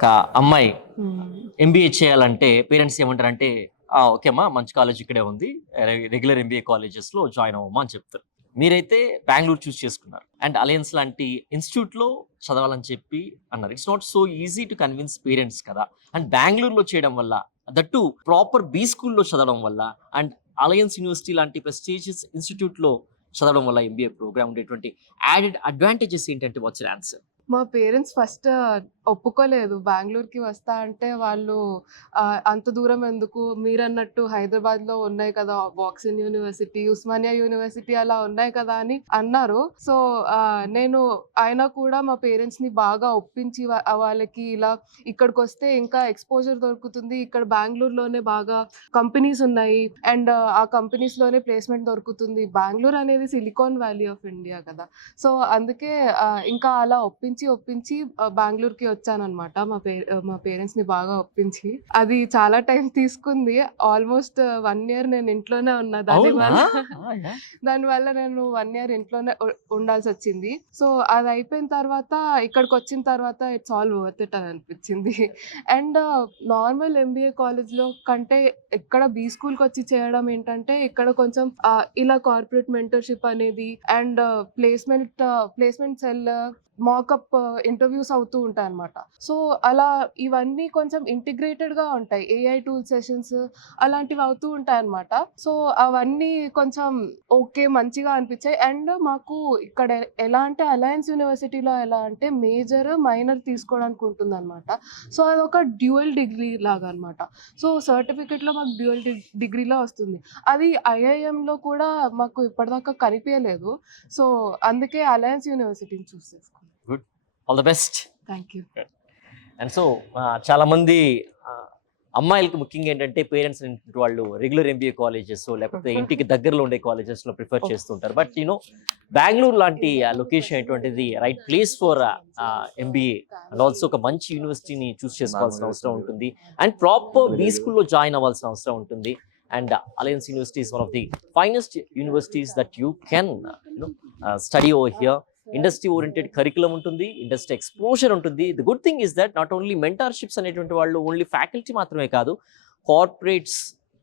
ఒక అమ్మాయి ఎంబీఏ చేయాలంటే పేరెంట్స్ ఏమంటారంటే ఓకే అమ్మా మంచి కాలేజ్ ఇక్కడే ఉంది, రెగ్యులర్ ఎంబీఏ కాలేజెస్లో జాయిన్ అవ్వమ్మా అని చెప్తారు. మీరైతే బెంగళూరు చూస్ చేసుకున్నారు అండ్ అలయన్స్ లాంటి ఇన్స్టిట్యూట్లో చదవాలని చెప్పి అన్నారు. It's not so easy to convince parents కదా. అండ్ బెంగళూరులో చేయడం వల్ల, దట్టు ప్రాపర్ బీ స్కూల్లో చదవడం వల్ల అండ్ అలయన్స్ యూనివర్సిటీ లాంటి ప్రెస్టీజియస్ ఇన్స్టిట్యూట్లో చదవడం వల్ల ఎంబీఏ ప్రోగ్రామ్ ఉండేటువంటి యాడెడ్ అడ్వాంటేజెస్ ఏంటంటే వాట్స్ యువర్ ఆన్సర్? మా పేరెంట్స్ ఫస్ట్ ఒప్పుకోలేదు. బెంగుళూరుకి వస్తా అంటే వాళ్ళు అంత దూరం ఎందుకు, మీరన్నట్టు హైదరాబాద్‌లో ఉన్నాయి కదా బాక్సింగ్ యూనివర్సిటీ, ఉస్మానియా యూనివర్సిటీ అలా ఉన్నాయి కదా అని అన్నారు. సో, నేను అయినా కూడా మా పేరెంట్స్‌ని బాగా ఒప్పించి వాళ్ళకి ఇలా ఇక్కడికొస్తే ఇంకా ఎక్స్‌పోజర్ దొరుకుతుంది. ఇక్కడ బెంగుళూరులోనే బాగా కంపెనీస్ ఉన్నాయి అండ్ ఆ కంపెనీస్‌లోనే ప్లేస్‌మెంట్ దొరుకుతుంది. బెంగుళూరు అనేది సిలికాన్ వ్యాలీ ఆఫ్ ఇండియా కదా! సో, అందుకే ఇంకా అలా ఒప్పించి బెంగుళూరుకి వచ్చాననమాట. మా పేరెంట్స్‌ని బాగా ఒప్పించి. అది చాలా టైం తీసుకుంది. ఆల్మోస్ట్ 1 ఇయర్ నేను ఇంట్లోనే ఉన్నా. దానివల్ల నేను 1 ఇయర్ ఇంట్లోనే ఉండాల్సొచ్చింది. సో, అది అయిపోయిన తర్వాత ఇక్కడికొచ్చిన తర్వాత ఇట్స్ ఆల్ వర్త్ ఇట్ అని అనిపించింది. అండ్ నార్మల్ ఎంబీఏ కాలేజ్‌లో కంటే ఇక్కడ బీ స్కూల్‌కొచ్చి చేయడం ఏంటంటే, ఇక్కడ కొంచెం ఇలా కార్పొరేట్ మెంటర్‌షిప్ అనేది అండ్ ప్లేస్మెంట్ సెల్, మాకప్ ఇంటర్వ్యూస్ అవుతూ ఉంటాయన్నమాట. సో, అలా ఇవన్నీ కొంచెం ఇంటిగ్రేటెడ్‌గా ఉంటాయి. ఏఐ టూల్ సెషన్స్ అలాంటివి అవుతూ ఉంటాయన్నమాట. సో, అవన్నీ కొంచెం ఓకే మంచిగా అనిపించాయి. అండ్ మాకు ఇక్కడ ఎలా అంటే అలయన్స్ యూనివర్సిటీలో ఎలా అంటే మేజర్, మైనర్ తీసుకోవడానికి ఉంటుందన్నమాట. సో, అదొక డ్యూయల్ డిగ్రీ లాగా అన్నమాట. సో, సర్టిఫికేట్‌లో మాకు డ్యూయల్ డిగ్రీలా వస్తుంది. అది ఐఐఎంలో కూడా మాకు ఇప్పటిదాకా కనిపియలేదు. సో, అందుకే అలయన్స్ యూనివర్సిటీని చూస్ చేసుకున్నాం. Good, all the best. Thank you. And so చాలా మంది అమ్మాయిలకు ముఖ్యంగా ఏంటంటే పేరెంట్స్ వాళ్ళు రెగ్యులర్ ఎంబీఏ కాలేజెస్ లేకపోతే ఇంటికి దగ్గరలో ఉండే కాలేజెస్లో ప్రిఫర్ చేస్తుంటారు. బట్ బెంగళూరు లాంటి లొకేషన్ ఎటువంటిది right place for MBA and also ఒక మంచి యూనివర్సిటీని చూస్ చేసుకోవాల్సిన అవసరం ఉంటుంది అండ్ ప్రాపర్ బీ స్కూల్లో జాయిన్ అవ్వాల్సిన అవసరం ఉంటుంది. And alliance university is one of the finest universities that you can study over here. Industry oriented curriculum ఉంటుంది, ఇండస్ట్రీ ఎక్స్పోజర్ ఉంటుంది. The good thing is that not only mentorships అనేటువంటి వాళ్ళు only faculty మాత్రమే కాదు, corporates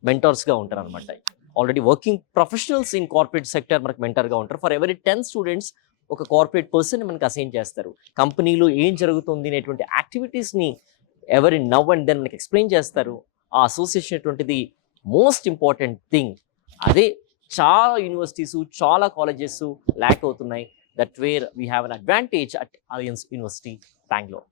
మెంటార్స్గా ఉంటారు అనమాట. Already working professionals in corporate sector మనకు మెంటర్గా ఉంటారు. ఫర్ ఎవరీ 10 స్టూడెంట్స్ ఒక కార్పొరేట్ పర్సన్ మనకి అసైన్ చేస్తారు. కంపెనీలో ఏం జరుగుతుంది అనేటువంటి యాక్టివిటీస్ని ఎవరి నవ్ అండ్ దెన్ మనకి ఎక్స్ప్లెయిన్ చేస్తారు. ఆ అసోసియేషన్ అటువంటిది మోస్ట్ ఇంపార్టెంట్ థింగ్. అదే చాలా యూనివర్సిటీస్, చాలా కాలేజెస్ ల్యాక్ అవుతున్నాయి. That where we have an advantage at Alliance University, Bangalore.